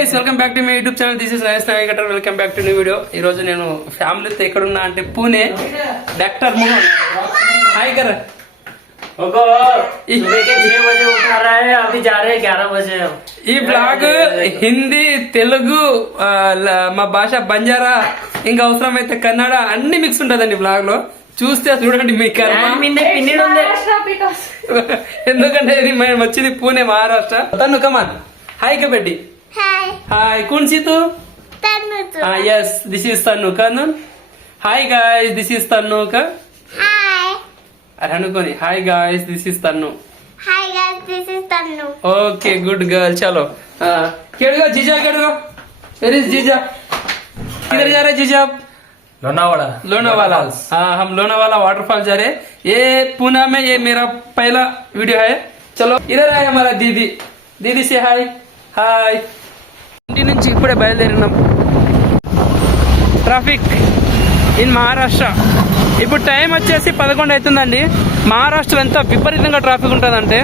Guys welcome back to my YouTube channel. This is nice నాయకటర్. Welcome back to new video. ఈ రోజు నేను ఫ్యామిలీతో ఎక్కడున్నా అంటే పూణే డాక్టర్ మోహన్. హాయ్ కర్ ఈ బ్లాగ్ హిందీ తెలుగు మా భాష బంజారా ఇంకా అవసరమైతే కన్నడ అన్ని మిక్స్ ఉంటదండి బ్లాగ్ లో. చూస్తే చూడండి మీ కర్మ. ఎందుకంటే ఇది మేము వచ్చింది పూణే మహారాష్ట్ర. తను కమాన్ హాయ్ కబడ్డీ. హాయ్ कौन सी तू? yes this is तन्नू कनु. hi guys this is Tannu का. अरे अनुकोनी hi guys this is Tannu. okay good girl. चलो केड़गा जीजा केड़गा. where is जीजा? किधर जा रहे जीजा? लोनावाला. हाँ हम लोनावाला वाटरफॉल जा रहे. ये पूना में ये मेरा पहला वीडियो है. चलो इधर है हमारा दीदी. दीदी से हाय. हाय ఇంటి నుంచి ఇప్పుడే బయలుదేరినాం. Traffic in Maharashtra. ఇప్పుడు టైం వచ్చేసి 11 అవుతుందండి. మహారాష్ట్రలో ఎంత విపరీతంగా ట్రాఫిక్ ఉంటుందంటే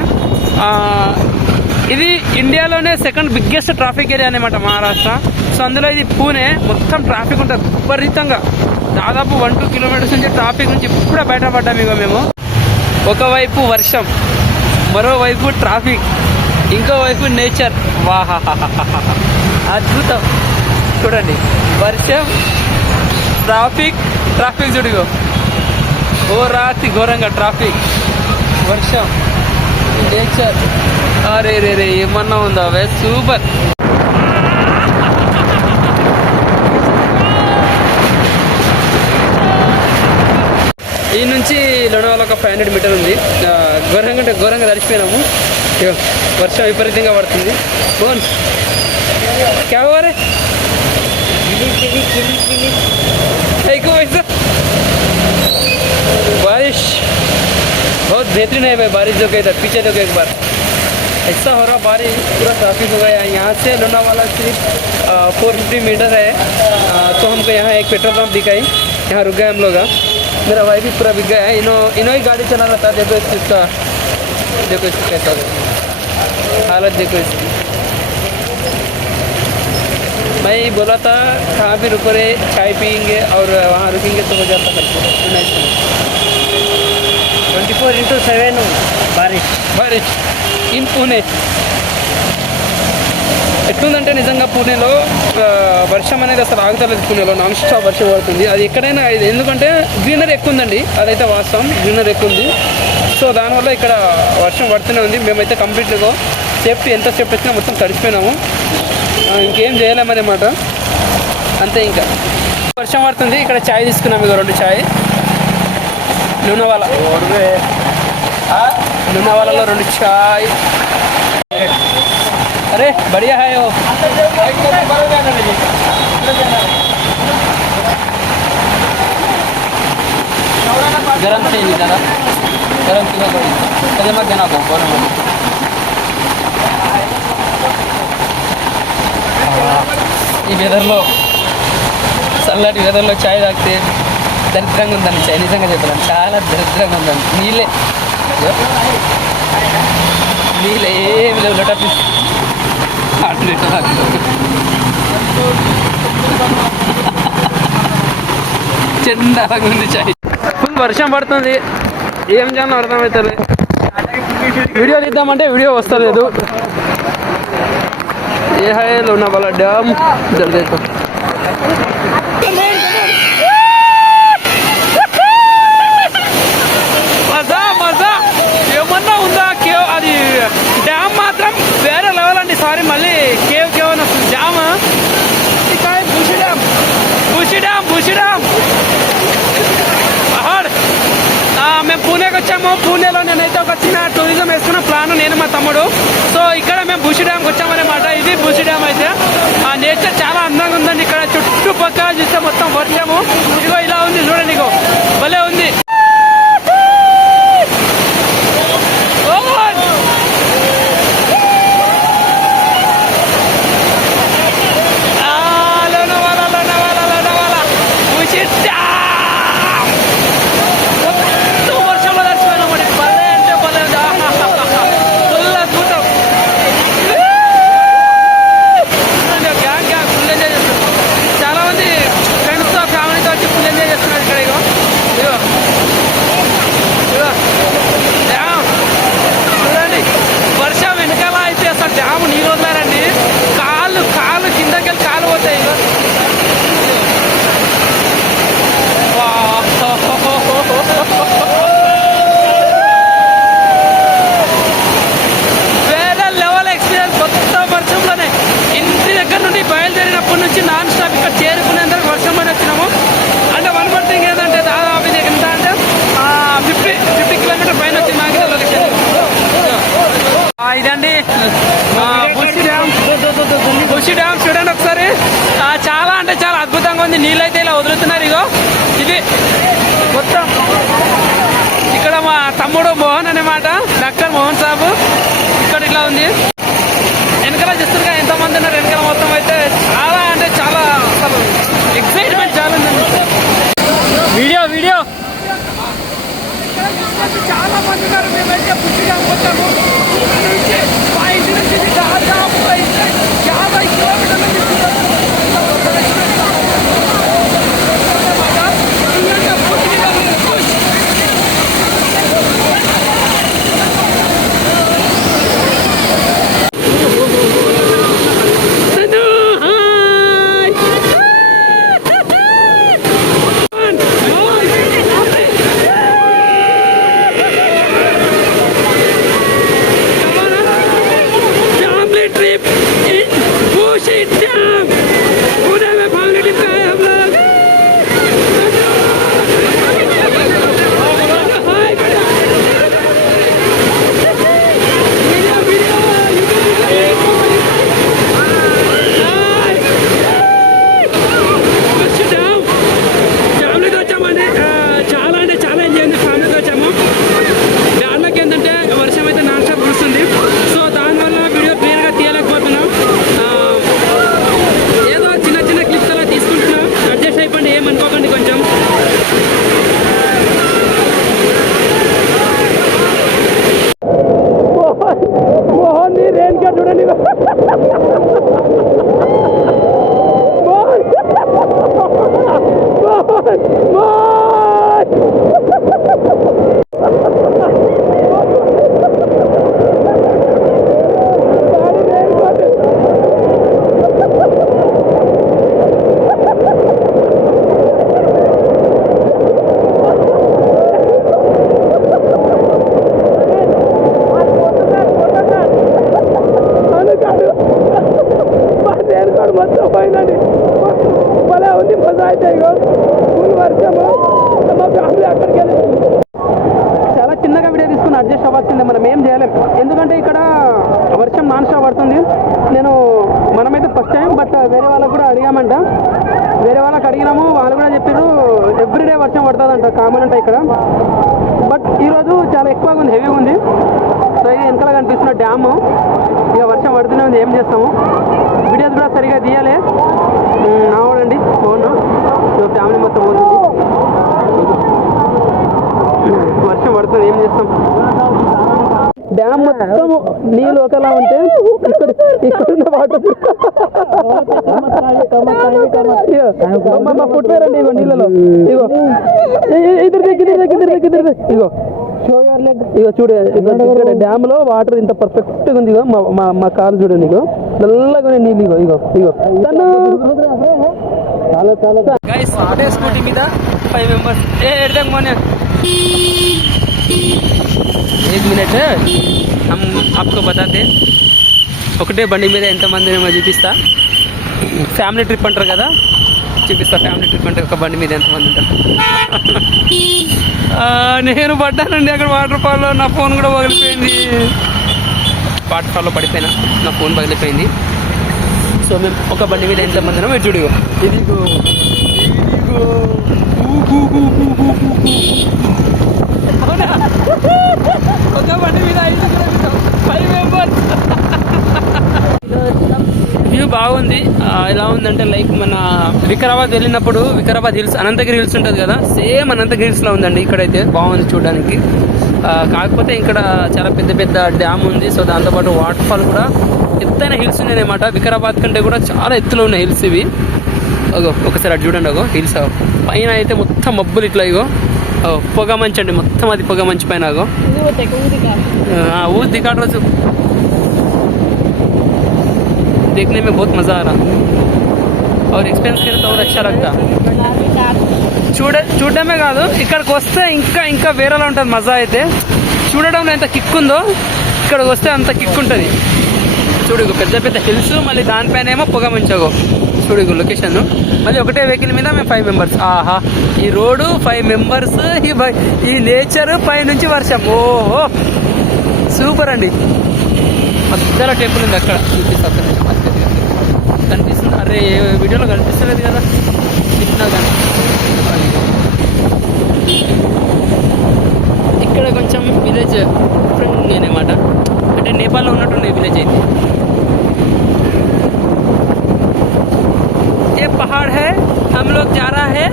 ఇది ఇండియాలోనే సెకండ్ బిగ్గెస్ట్ ట్రాఫిక్ ఏరియా అనమాట మహారాష్ట్ర. సో అందులో ఇది పూణే. మొత్తం ట్రాఫిక్ ఉంటుంది విపరీతంగా. దాదాపు 1-2 కిలోమీటర్స్ నుంచి ట్రాఫిక్ నుంచి ఇప్పుడే బయటపడ్డాము. ఇక మేము ఒకవైపు వర్షం, మరోవైపు ట్రాఫిక్, ఇంకోవైపు నేచర్. వాహా అద్భుతం. చూడండి వర్షం, ట్రాఫిక్ చూడిగో ఓ రాత్రి ఘోరంగా ట్రాఫిక్, వర్షం, నేచర్. అరే రే రే ఏమన్నా ఉందా వే. సూపర్. ఈ నుంచి లోనావాలా ఒక 500 మీటర్ ఉంది. ఘోరంగా అంటే ఘోరంగా తడిచిపోయినాము. వర్షం విపరీతంగా పడుతుంది. బోన్ क्या हुआ रे? बारिश बहुत बेहतरीन है भाई. बारिश जो कहता पीछे देखो एक बार ऐसा हो रहा बारिश. पूरा ट्रैफिक हो गया. यहाँ से लोनावाला सिर्फ 450 मीटर है. तो हमको यहाँ एक पेट्रोल पंप दिखाई. यहाँ रुक गए हम लोग. मेरा भाई भी पूरा बिक गया है. इन्हों ही गाड़ी चला रहा था. देखो इसका कैसा हालत देखो इसकी. मैं बोला था कहाँ भी रुको रे, चाय पियेंगे और वहाँ रुकेंगे तो हो जाता करके. 24/7 बारिश ఇన్ పూణే. ఎట్లుందంటే నిజంగా పూణేలో వర్షం అనేది అసలు ఆగుతలేదు. పూణేలో నాన్ స్టాప్ వర్షం పడుతుంది. అది ఎక్కడైనా ఎందుకంటే గ్రీనరీ ఎక్కువ ఉందండి. అదైతే వాస్తవం, గ్రీనరీ ఎక్కువ ఉంది. సో దానివల్ల ఇక్కడ వర్షం పడుతూనే ఉంది. మేమైతే కంప్లీట్గా సేఫ్టీ ఎంత సేఫ్టీ వచ్చినా మొత్తం తడిచిపోయినాము. ఇంకేం చేయలేమన్నమాట. అంతే. ఇంకా వర్షం పడుతుంది. ఇక్కడ చాయ్ తీసుకున్నాము. ఇక 2 చాయ్ लोनावाला 2 चाय. अरे बढ़िया है वो. गरम से नहीं ज़्यादा गरम चीज़ पहले मत देना को गरम. ఈ వెదర్లో చల్లటి వెదర్లో చాయ్ తాగితే దరిద్రంగా ఉందండి. చాయ్ నిజంగా చెప్తాను చాలా దరిద్రంగా ఉందండి. నీళ్ళే ఏమి లేవు. లెటర్ చెండాగా ఉంది చాయ్. ఫుల్ వర్షం పడుతుంది. ఏం చేయాలో అర్థమవుతుంది. వీడియో తీద్దామంటే వీడియో వస్తలేదు. ये है लोनावाला डैम. इधर देखो మజా ఏమన్నా ఉందా. కేవ్ అది డ్యామ్ మాత్రం వేరే లెవెల్ అండి. సారీ మళ్ళీ కేవ్ అని వస్తుంది. డ్యామ్ బుషి డ్యామ్ పహాడ్. మేము పూణేకి వచ్చాము. పూణేలో నేనైతే ఒక చిన్న టూరిజం వేసుకున్న ప్లాన్, నేను మా తమ్ముడు. సో ఇక్కడ మేము బుషి డ్యామ్కి వచ్చామన్నమాట. ఇది బుషి డ్యామ్. అయితే ఆ నేచర్ చాలా అందంగా ఉందండి. ఇక్కడ చుట్టుపక్కల చూస్తే మొత్తం వర్షము. ఇగో ఇలా ఉంది చూడండి. ఇగో భలే ఉంది. వర్షంలో దర్శనం భలే అంటే భలే. ఫుల్ అద్భుతం. ఖుషి డ్యామ్ చూడండి ఒకసారి. చాలా అంటే చాలా అద్భుతంగా ఉంది. నీళ్ళైతే ఇలా వదులుతున్నారు. ఇగో ఇది మొత్తం. ఇక్కడ మా తమ్ముడు మోహన్ అన్నమాట, డాక్టర్ మోహన్ సాబు. ఇక్కడ ఇట్లా ఉంది. వెనకాల చూస్తున్నా ఎంతమంది ఉన్నారు. వెనకాల మొత్తం అయితే చాలా అంటే చాలా అసలు ఎక్సైట్మెంట్ చాలా ఉంది. వీడియో వీడియో చాలా మంది ఉన్నారు. మేమైతే పుట్టిగా వచ్చాము. మా ఇంటి నుంచి దాదాపు 50 కిలోమీటర్ల మొత్తం పోయిందండి. భలే ఉంది మజా అయితే. ఇగో ఫుల్ వర్షము. మా ఫ్యామిలీ అక్కడికి వెళ్ళి చాలా చిన్నగా వీడియో తీసుకుని అడ్జస్ట్ అవ్వాల్సిందే. మనం ఏం చేయలేం, ఎందుకంటే ఇక్కడ వర్షం నాన్ స్టాప్ పడుతుంది. మనమైతే ఫస్ట్ టైం, బట్ వేరే వాళ్ళకు కూడా అడిగామంట. వేరే వాళ్ళకి అడిగినాము, వాళ్ళు కూడా చెప్పారు ఎవ్రీడే వర్షం పడుతుందంట, కామన్ అంట ఇక్కడ. బట్ ఈరోజు చాలా ఎక్కువగా ఉంది, హెవీగా ఉంది. సో ఇది వెనకాల కనిపిస్తున్న డ్యాము. ఇక వర్షం పడుతూనే ఉంది, ఏం చేస్తాము. వీడియోస్ కూడా సరిగా తీయాలి. నావడండి ఫోన్ ఫ్యామిలీ మొత్తం పోతుంది. వర్షం పడుతుంది, ఏం చేస్తాం. డ్యామ్ మొత్తం నీళ్ళు ఒకలా ఉంటే ఇక్కడ వాటర్ మా ఫుట్వేర్ అండి. ఇగో నీళ్ళలో ఇగో ఇగో ఇగో చూడ ఇక్కడ డ్యామ్ లో వాటర్ ఇంత పర్ఫెక్ట్ గా ఉంది. ఇగో మా కాలు చూడండి, ఇగో నల్లగా నీళ్ళు. ఇగో ఇగో ఇగో చాలా చాలా ఒకటే స్కూటీ మీద 5 మెంబర్స్. एक मिनट हम आपको बताते. ఒకటే బండి మీద ఎంతమంది చూపిస్తా. ఫ్యామిలీ ట్రిప్ అంటారు కదా, చూపిస్తా. ఫ్యామిలీ ట్రిప్ అంటే ఒక బండి మీద ఎంతమంది ఉంటారు. నేను పడ్డానండి అక్కడ వాటర్ ఫాల్లో. నా ఫోన్ కూడా పగిలిపోయింది. వాటర్ ఫాల్లో పడిపోయినా, నా ఫోన్ పగిలిపోయింది. సో మేము ఒక బండి మీద ఎంతమంది ఉన్నాం మీరు చూడు. ఇదిగో ఒక బండి మీద 5 మెంబర్స్. వ్యూ బాగుంది. ఎలా ఉందంటే లైక్ మన వికారాబాద్ వెళ్ళినప్పుడు వికారాబాద్ హిల్స్, అనంతగిరి హిల్స్ ఉంటుంది కదా, సేమ్ అనంతగిరి హిల్స్లో ఉందండి. ఇక్కడైతే బాగుంది చూడడానికి. కాకపోతే ఇక్కడ చాలా పెద్ద పెద్ద డ్యామ్ ఉంది. సో దాంతోపాటు వాటర్ ఫాల్ కూడా, ఎత్తైన హిల్స్ ఉన్నాయి అన్నమాట. వికారాబాద్ కంటే కూడా చాలా ఎత్తులో ఉన్నాయి హిల్స్ ఇవి. అగో ఒకసారి అటు చూడండి, అగో హిల్స్ పైన అయితే మొత్తం మబ్బులు ఇట్లా. ఇగో పొగ మంచి అండి, మొత్తం అది పొగ మంచి పైన. అగో ऊँच दिखा रहा देखने में बहुत मज़ा आ रहा और एक्सपीरियंस करें तो और अच्छा लगता. చూడడమే కాదు, ఇక్కడికి వస్తే ఇంకా ఇంకా వేరేలా ఉంటుంది మజా. అయితే చూడడంలో ఎంత కిక్ ఉందో ఇక్కడికి వస్తే అంత కిక్ ఉంటుంది. చూడు పెద్ద పెద్ద హిల్స్, మళ్ళీ దానిపైన ఏమో పొగ మంచిగో. చూడు లొకేషన్. మళ్ళీ ఒకటే వెహికల్ మీద మేము 5 మెంబర్స్. ఆహా, ఈ రోడ్డు 5 మెంబర్స్, ఈ నేచర్, పై నుంచి వర్షం. ఓహో సూపర్ అండి. మధ్యలో టెంపుల్ ఉంది అక్కడ, చూపిస్తా. మరి వీడియోలో కనిపిస్తలేదు కదా చిన్నగా. ఇక్కడ కొంచెం విలేజ్ డిఫరెంట్ ఉంది అనమాట, అంటే నేపాల్లో ఉన్నట్టుండే విలేజ్ అయితే. ये पहाड़ है, हम लोग जा रहा है,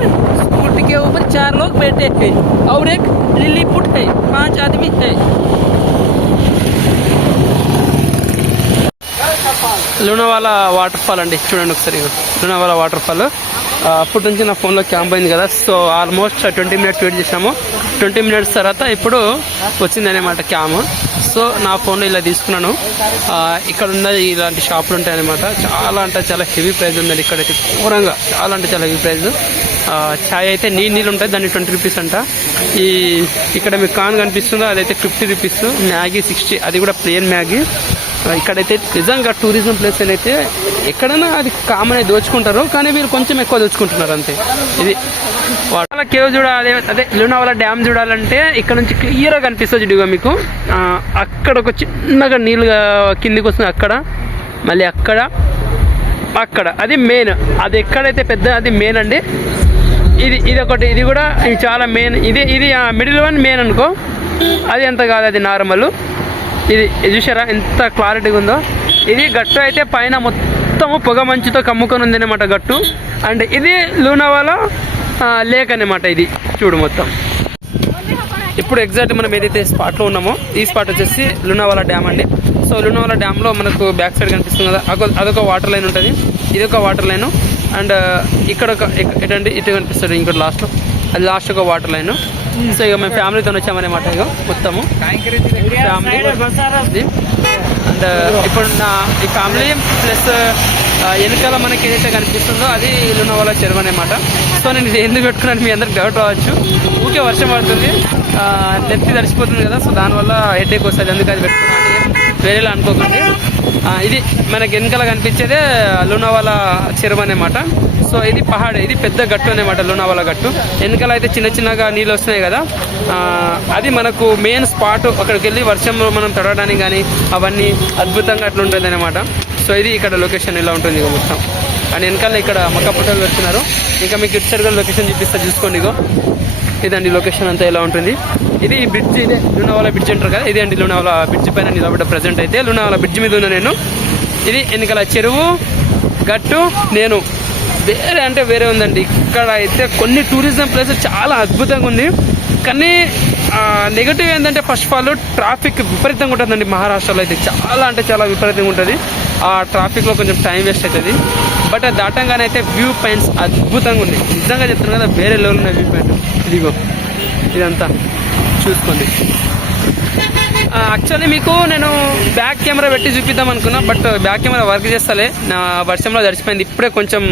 ऊँट के ऊपर 4 लोग बैठे हैं और एक लिलीपुट है, 5 आदमी है. లూనావాలా వాటర్ ఫాల్ అండి, చూడండి ఒకసారి. లూనావాలా వాటర్ ఫాల్ అప్పటి నుంచి నా ఫోన్లో క్యాంప్ అయింది కదా, సో ఆల్మోస్ట్ 20 మినిట్స్ వెయిట్ చేసాము. 20 మినిట్స్ తర్వాత ఇప్పుడు వచ్చిందనమాట క్యామ్. సో నా ఫోన్లో ఇలా తీసుకున్నాను. ఇక్కడ ఉన్న ఇలాంటి షాపులు ఉంటాయన్నమాట. చాలా అంటే చాలా హెవీ ప్రైస్ ఉందండి ఇక్కడైతే, ఘోరంగా చాలా అంటే చాలా హెవీ ప్రైస్. ఛాయ్ అయితే నీళ్ళు ఉంటాయి, దాన్ని 20 రూపీస్ అంట. ఇక్కడ మీకు కాన్ కనిపిస్తుందో అదైతే 50 రూపీస్. మ్యాగీ 60, అది కూడా ప్లేన్ మ్యాగీ. ఇక్కడైతే నిజంగా టూరిజం ప్లేస్ అయితే ఎక్కడైనా అది కామన్ దోచుకుంటారు, కానీ వీళ్ళు కొంచెం ఎక్కువ దోచుకుంటున్నారు అంతే. ఇది వాటర్ కేవ్ చూడాలి, అదే లూనావాలా డ్యామ్ చూడాలంటే ఇక్కడ నుంచి క్లియర్గా కనిపిస్తుంది ఇదిగో మీకు. అక్కడ ఒక చిన్నగా నీళ్ళుగా కిందికి వస్తుంది, అక్కడ మళ్ళీ అక్కడ అది మెయిన్. అది ఎక్కడైతే పెద్ద అది మెయిన్ అండి. ఇది ఒకటి, ఇది కూడా ఇది చాలా మెయిన్. ఇది మిడిల్ వన్ మెయిన్ అనుకో, అది ఎంత కాదు, అది నార్మల్. ఇది చూసారా ఎంత క్లారిటీగా ఉందో. ఇది గట్టు అయితే పైన మొత్తము పొగ మంచుతో కమ్ముకొని ఉంది అనమాట గట్టు. అండ్ ఇది లూనావాలా లేక్ అనమాట. ఇది చూడు మొత్తం. ఇప్పుడు ఎగ్జాక్ట్ మనం ఏదైతే స్పాట్లో ఉన్నామో ఈ స్పాట్ వచ్చేసి లూనావాలా డ్యామ్ అండి. సో లూనావాలా డ్యామ్లో మనకు బ్యాక్ సైడ్ కనిపిస్తుంది కదా, అదొక వాటర్ లైన్ ఉంటుంది, ఇది ఒక వాటర్ లైను. అండ్ ఇక్కడ ఒక ఎటండి ఇటు కనిపిస్తుంది ఇంకోటి లాస్ట్లో, అది లాస్ట్ ఒక వాటర్ లైన్. సో ఇక మేము ఫ్యామిలీతో వచ్చామన్నమాట, ఇక మొత్తము ఫ్యామిలీ. అండ్ ఇప్పుడు ఈ ఫ్యామిలీ ప్లస్ వెనకాల మనకి ఏదైతే కనిపిస్తుందో అది లూనావాలా చెరువు అనమాట. సో నేను ఇది ఎందుకు పెట్టుకున్నాను మీ అందరికి డౌట్ రావచ్చు. ఊకే వర్షం పడుతుంది, నెత్తి తడిచిపోతుంది కదా, సో దానివల్ల హెడేక్ వస్తుంది, అందుకే అది పెట్టుకున్నాను. వేరేలా అనుకోకండి. ఇది మనకి వెనకాల కనిపించేదే లూనావాలా చెరువు అనమాట. సో ఇది పహాడ్, ఇది పెద్ద గట్టు అనమాట లూనావాలా గట్టు. వెనకాల అయితే చిన్న చిన్నగా నీళ్ళు వస్తున్నాయి కదా, అది మనకు మెయిన్ స్పాట్. అక్కడికి వెళ్ళి వర్షంలో మనం తడవడానికి కానీ అవన్నీ అద్భుతంగా అట్లా ఉంటుంది అనమాట. సో ఇది ఇక్కడ లొకేషన్ ఇలా ఉంటుంది ఇక మొత్తం. అండ్ వెనకాల ఇక్కడ మక్కపుట్టలు పెడుతున్నారు. ఇంకా మీకు ఇటు సైడ్ లొకేషన్ చూపిస్తా, చూసుకోండి. ఇగో ఇదండి లొకేషన్ అంతా ఇలా ఉంటుంది. ఇది బ్రిడ్జ్, ఇదే లూనావాలా బ్రిడ్జ్ అంటారు కదా, ఇదే అండి లూనావాలా బ్రిడ్జ్ పైన నిలబడ్డ ప్రజెంట్ అయితే. లూనావాలా బ్రిడ్జ్ మీద ఉన్నా నేను. ఇది వెనకాల చెరువు గట్టు, నేను వేరే అంటే వేరే ఉందండి. ఇక్కడ అయితే కొన్ని టూరిజం ప్లేసెస్ చాలా అద్భుతంగా ఉంది, కానీ నెగిటివ్ ఏంటంటే ఫస్ట్ ఆఫ్ ఆల్ ట్రాఫిక్ విపరీతంగా ఉంటుందండి. మహారాష్ట్రలో అయితే చాలా అంటే చాలా విపరీతంగా ఉంటుంది. ఆ ట్రాఫిక్లో కొంచెం టైం వేస్ట్ అవుతుంది. బట్ అది దాటంగానే అయితే వ్యూ పాయింట్స్ అద్భుతంగా ఉంది. నిజంగా చెప్తున్నాను కదా, వేరే లెవెల్ ఉన్న వ్యూ పాయింట్. ఇదిగో ఇదంతా చూసుకోండి. యాక్చువల్లీ మీకు నేను బ్యాక్ కెమెరా పెట్టి చూపిద్దాం అనుకున్నా, బట్ బ్యాక్ కెమెరా వర్క్ చేస్తలే, నా వర్షంలో తడిచిపోయింది. ఇప్పుడే కొంచెం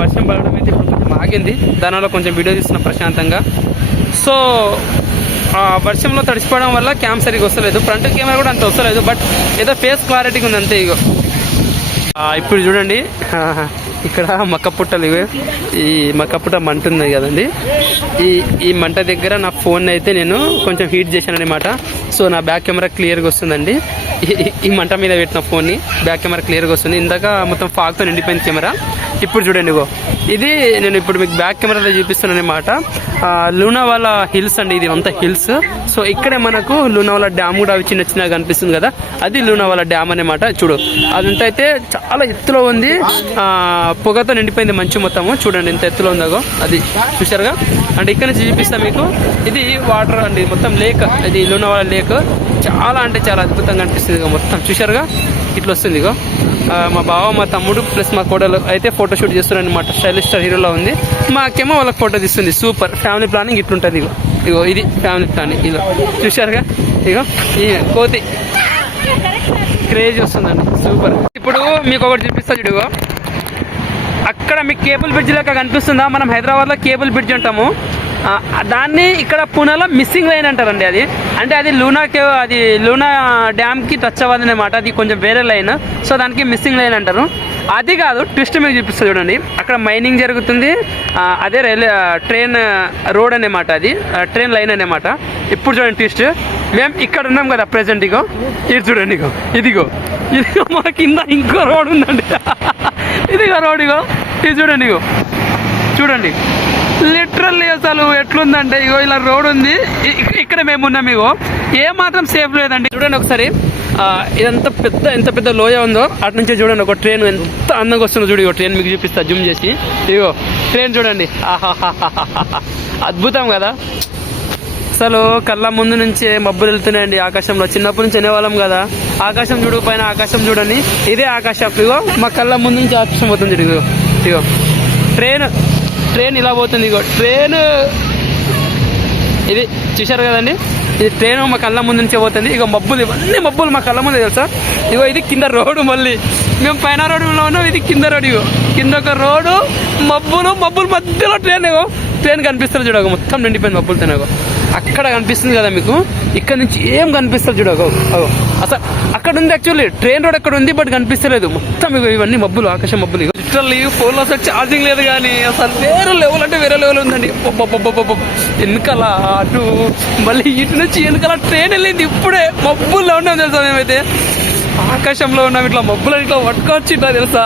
వర్షం పడడం అయితే ఇప్పుడు కొంచెం ఆగింది, దానివల్ల కొంచెం వీడియో తీస్తున్నా ప్రశాంతంగా. సో వర్షంలో తడిచిపోవడం వల్ల క్యామ్ సరిగ్గా వస్తలేదు, ఫ్రంట్ కెమెరా కూడా అంత వస్తలేదు, బట్ ఏదో ఫేస్ క్లారిటీగా ఉంది అంతే. ఇగో ఇప్పుడు చూడండి, ఇక్కడ మక్కపుట్టలు ఇవే. ఈ మక్కపుట్ట మంట ఉంది కదండి, ఈ మంట దగ్గర నా ఫోన్ అయితే నేను కొంచెం హీట్ చేశాను అనమాట. సో నా బ్యాక్ కెమెరా క్లియర్గా వస్తుందండి. ఈ మంట మీద పెట్టిన ఫోన్ని బ్యాక్ కెమెరా క్లియర్గా వస్తుంది. ఇందాక మొత్తం ఫాగ్తో నిండిపోయింది కెమెరా. ఇప్పుడు చూడండి, ఇగో ఇది నేను ఇప్పుడు మీకు బ్యాక్ కెమెరాలో చూపిస్తున్నాను అనమాట. లూనావాలా హిల్స్ అండి, ఇది అంతా హిల్స్. సో ఇక్కడే మనకు లూనావాలా డ్యామ్ కూడా అవి చిన్న చిన్నగా కనిపిస్తుంది కదా, అది లూనావాలా డ్యామ్ అనమాట. చూడు అదంతా అయితే చాలా ఎత్తులో ఉంది, పొగతో నిండిపోయింది మంచు మొత్తము. చూడండి ఎంత ఎత్తులో ఉందో, అది చూసారుగా. అంటే ఇక్కడ నుంచి చూపిస్తాను మీకు. ఇది వాటర్ అండి, మొత్తం లేక్, ఇది లూనావాలా లేక్. చాలా అంటే చాలా అద్భుతంగా అనిపిస్తుంది మొత్తం. చూసారుగా ఇట్లా వస్తుంది. ఇగో మా బావ, మా తమ్ముడు ప్లస్ మా కోడలు అయితే ఫోటోషూట్ చేస్తున్నారు అనమాట. స్టైలిష్ స్టార్ హీరోలో ఉంది. మాకేమో వాళ్ళకి ఫోటో తీస్తుంది. సూపర్ ఫ్యామిలీ ప్లానింగ్ ఇట్లుంటుంది. ఇగో ఇది ఫ్యామిలీ ప్లానింగ్. ఇగో చూసారుగా, ఇగో ఈ కోతి క్రేజ్ వస్తుందండి, సూపర్. ఇప్పుడు మీకు ఒకటి చూపిస్తా చూడుగో, అక్కడ మీకు కేబుల్ బ్రిడ్జ్ లెక్క కనిపిస్తుందా? మనం హైదరాబాద్లో కేబుల్ బ్రిడ్జ్ అంటాము, దాన్ని ఇక్కడ పూణేలో మిస్సింగ్ లైన్ అంటారండి. అది అంటే అది లూనా డ్యామ్కి టచ్ అవ్వదు అనమాట, అది కొంచెం వేరే లైన్. సో దానికి మిస్సింగ్ లైన్ అంటారు. అది కాదు, ట్విస్ట్ మీకు చూపిస్తుంది చూడండి. అక్కడ మైనింగ్ జరుగుతుంది, అదే ట్రైన్ రోడ్ అనమాట, అది ట్రైన్ లైన్ అనమాట. ఇప్పుడు చూడండి ట్విస్ట్, మేము ఇక్కడ ఉన్నాం కదా ప్రెసెంట్. ఇది చూడండి, ఇదిగో మా కింద ఇంకో రోడ్ ఉందండి. ఇది ఇదిగో రోడ్ ఇగో ఇది చూడండి, ఇగో చూడండి లిటరల్లీ అసలు ఎట్లుందంటే ఇగో ఇలా రోడ్ ఉంది, ఇక్కడ మేము ఉన్నాం, ఇగో ఏ మాత్రం సేఫ్ లేదండి. చూడండి ఒకసారి ఇదంతా ఎంత పెద్ద లోయ ఉందో అటు నుంచి చూడండి, ఒక ట్రైన్ ఎంత అందంగా వస్తుందో చూడు, ఇగో ట్రైన్ మీకు చూపిస్తా జూమ్ చేసి, ఇగో ట్రైన్ చూడండి, అద్భుతం కదా. అసలు కళ్ళ ముందు నుంచే మబ్బులు వెళ్తున్నాయండి ఆకాశంలో. చిన్నప్పటి నుంచి అనేవాళ్ళం కదా ఆకాశం చూడు, పైన ఆకాశం చూడండి, ఇదే ఆకాశం. ఇగో మా కళ్ళ ముందు నుంచి ఆకాశం పోతుంది, ఇగో ఇగో ట్రైన్ ఇలా పోతుంది, ఇగో ట్రైన్ ఇది చూశారు కదండి, ఇది ట్రైన్ మా కళ్ళ ముందు నుంచే పోతుంది. ఇగో మబ్బులు, ఇవన్నీ మబ్బులు మా కళ్ళ ముందు తెలుసా. ఇగో ఇది కింద రోడ్డు, మళ్ళీ మేము పైన రోడ్డులో ఉన్నాం, ఇది కింద రోడ్డు, ఇగో కింద ఒక రోడ్డు, మబ్బుల మధ్యలో ట్రైన్, ఇగో ట్రైన్ కనిపిస్తుంది చూడగో, మొత్తం నిండిపోయింది మబ్బులతో. ఇగో అక్కడ కనిపిస్తుంది కదా మీకు, ఇక్కడ నుంచి ఏం కనిపిస్తుంది చూడగో, అసలు అక్కడ ఉంది యాక్చువల్లీ ట్రైన్ రోడ్ అక్కడ ఉంది, బట్ కనిపిస్తలేదు మొత్తం. ఇగో ఇవన్నీ మబ్బులు, ఆకాశం మబ్బులు. ఇగో లిటరల్లీ ఫోన్లో అసలు ఛార్జింగ్ లేదు, కానీ అసలు వేరే లెవెల్ అంటే వేరే లెవెల్ ఉందండి. వెనకాల అటు మళ్ళీ ఇటు నుంచి వెనకాల ట్రైన్ వెళ్ళింది, ఇప్పుడే మబ్బుల్లో ఉన్నాం తెలుసా. మేమైతే ఆకాశంలో ఉన్నాం, ఇట్లా మబ్బులు ఇట్లా పట్టుకోవచ్చు ఇట్లా తెలుసా.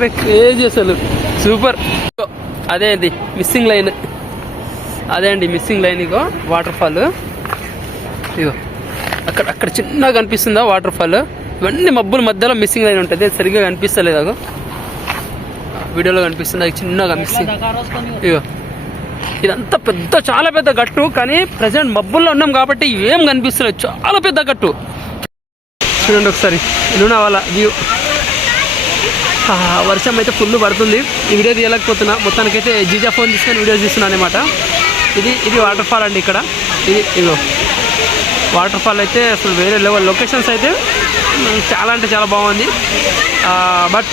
రే క్రేజీ అసలు సూపర్. అదే అది మిస్సింగ్ లైన్, అదే అండి మిస్సింగ్ లైన్. ఇగో వాటర్ ఫాల్, ఇగో అక్కడ చిన్నగా కనిపిస్తుందా వాటర్ ఫాల్. ఇవన్నీ మబ్బుల మధ్యలో మిస్సింగ్ లైన్ ఉంటుంది, సరిగ్గా కనిపిస్తలేదు. అగో వీడియోలో కనిపిస్తుంది, అది చిన్నగా కనిపిస్తుంది. ఇగో ఇదంతా చాలా పెద్ద గట్టు, కానీ ప్రజెంట్ మబ్బుల్లో ఉన్నాం కాబట్టి ఏం కనిపిస్తలేదు, చాలా పెద్ద గట్టు. చూడండి ఒకసారి లోనావాలా వ్యూ. వర్షం అయితే ఫుల్ పడుతుంది, ఈ వీడియో తీయలేకపోతున్నా. మొత్తానికైతే జీజా ఫోన్ తీసుకొని వీడియో తీస్తున్నాను అనమాట. ఇది వాటర్ ఫాల్ అండి. ఇక్కడ ఇదిగో వాటర్ ఫాల్ అయితే అసలు వేరే లెవెల్. లొకేషన్స్ అయితే చాలా అంటే చాలా బాగుంది. బట్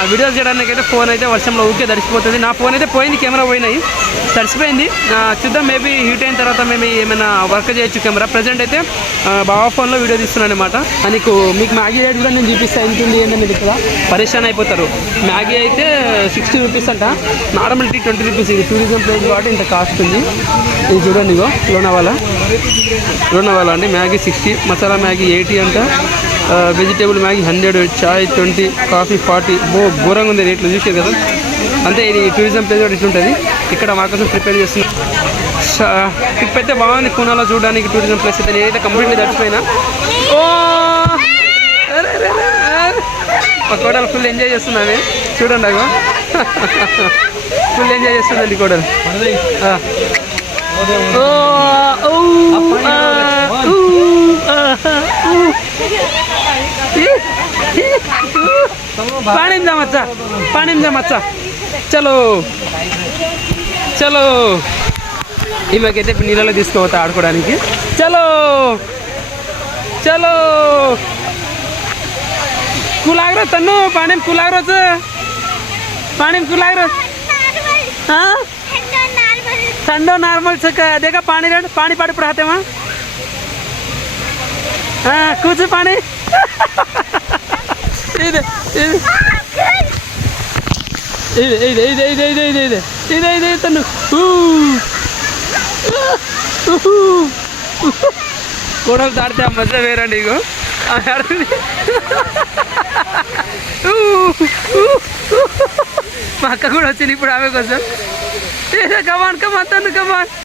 ఆ వీడియోస్ చేయడానికి అయితే ఫోన్ అయితే వర్షంలో ఊరికే తడిసిపోతుంది. నా ఫోన్ అయితే పోయింది, కెమెరా పోయినాయి, తడిసిపోయింది. చూద్దాం, మేబీ హీట్ అయిన తర్వాత మేము ఏమైనా వర్క్ చేయొచ్చు కెమెరా. ప్రజెంట్ అయితే బాబా ఫోన్లో వీడియో తీస్తున్నాను అనమాట. మీకు మ్యాగీ రేట్ కూడా నేను చూపిస్తాను, ఎంత ఉంది ఏంటంటే ఇక్కడ పరేషాన్ అయిపోతారు. మ్యాగీ అయితే 60 రూపీస్ అంట, నార్మల్ టీ 20 రూపీస్. ఇది టూరిజం ప్లేస్ కాబట్టి ఇంత కాస్ట్ ఉంది. ఇది చూడండి, ఇగో లోనావాలా అండి. మ్యాగీ 60, మసాలా మ్యాగీ 80 అంట, వెజిటేబుల్ మ్యాగీ 100, చాయ్ 20, కాఫీ 40. ఘోరంగా ఉంది రేట్లు, చూసారు కదా. అంతే, ఇది టూరిజం ప్లేస్ కూడా ఇట్లుంటుంది. ఇక్కడ మా కోసం ప్రిపేర్ చేస్తున్నాం. ట్రిప్ అయితే బాగుంది పూనాలో చూడడానికి. టూరిజం ప్లేస్ అయితే నేనైతే కంప్లీట్లీ తడిచిపోయినా. ఓ మా కోడలు ఫుల్ ఎంజాయ్ చేస్తున్నాను, చూడండి. అగో ఫుల్ ఎంజాయ్ చేస్తుందండి కోడలు. पानी में जा मच्छा चलो चलो ఈమెకైతే నీళ్ళలో తీసుకుపోతా ఆడుకోవడానికి. చలో చలో कुलाग रहा तन्नू, पानी में कुलाग रहा, पानी में कुलाग रहा. हाँ ठंडो नॉर्मल से देखा पानी रेड, पानी पानी पढ़ाते वहाँ. हाँ कुछ पानी इधर तन्नू కోడలు దాడితే ఆ మధ్య వేరండి. ఇగో మా అక్క కూడా వచ్చింది ఇప్పుడు ఆమె కోసం. కమాన్ కమాన్ తన్ను కమాన్.